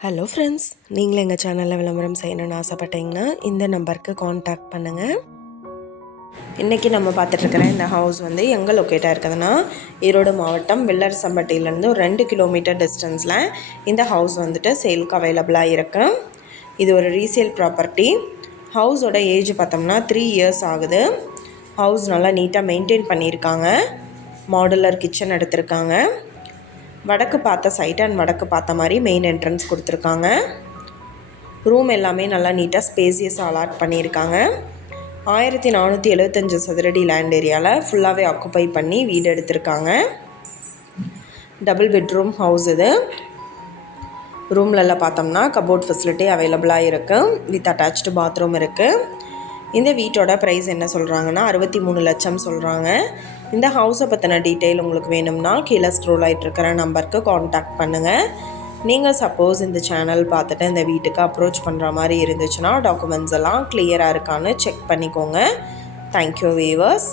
Hello friends நீங்களும் எங்கள் சேனலில் விளம்பரம் செய்யணும்னு ஆசைப்பட்டீங்கன்னா இந்த நம்பருக்கு காண்டாக்ட் பண்ணுங்கள் இன்றைக்கி நம்ம பார்த்துட்ருக்கிற இந்த ஹவுஸ் வந்து எங்கே லொக்கேட்டாக இருக்குதுன்னா ஈரோடு மாவட்டம் வெள்ளரசம்பட்டியிலேருந்து ஒரு ரெண்டு கிலோமீட்டர் டிஸ்டன்ஸில் இந்த ஹவுஸ் வந்துட்டு சேலுக்கு அவைலபிளாக இருக்கு. இது ஒரு ரீசேல் ப்ராப்பர்ட்டி ஹவுஸோட ஏஜ் பார்த்தோம்னா த்ரீ இயர்ஸ் ஆகுது. ஹவுஸ் நல்லா நீட்டாக மெயின்டைன் பண்ணியிருக்காங்க. மாடுலர் கிச்சன் எடுத்திருக்காங்க. வடக்கு பார்த்த சைட் அண்ட் வடக்கு பார்த்த மாதிரி மெயின் என்ட்ரன்ஸ் கொடுத்துருக்காங்க. ரூம் எல்லாமே நல்லா நீட்டாக ஸ்பேசியஸாக அலாட் பண்ணியிருக்காங்க. ஆயிரத்தி நானூற்றி எழுபத்தஞ்சு சதுரடி லேண்ட் ஏரியாவில் ஃபுல்லாகவே ஆக்குப்பை பண்ணி வீடு எடுத்திருக்காங்க. டபுள் பெட்ரூம் ஹவுஸ் இது. ரூம்லலாம் பார்த்தோம்னா கபோர்ட் ஃபெசிலிட்டி அவைலபிளாக இருக்குது வித் அட்டாச்டு பாத்ரூம் இருக்குது இந்த வீட்டோட ப்ரைஸ் என்ன சொல்கிறாங்கன்னா அறுபத்தி மூணு லட்சம் சொல்கிறாங்க இந்த ஹவுஸை பற்றின டீட்டெயில் உங்களுக்கு வேணும்னா கீழே ஸ்க்ரோல் ஆகிட்டு இருக்கிற நம்பருக்கு காண்டாக்ட் பண்ணுங்கள் நீங்கள் சப்போஸ் இந்த சேனல் பார்த்துட்டு இந்த வீட்டுக்கு அப்ரோச் பண்ணுற மாதிரி இருந்துச்சுன்னா டாக்குமெண்ட்ஸ் எல்லாம் கிளியராக இருக்கான்னு செக் பண்ணிக்கோங்க. Thank you viewers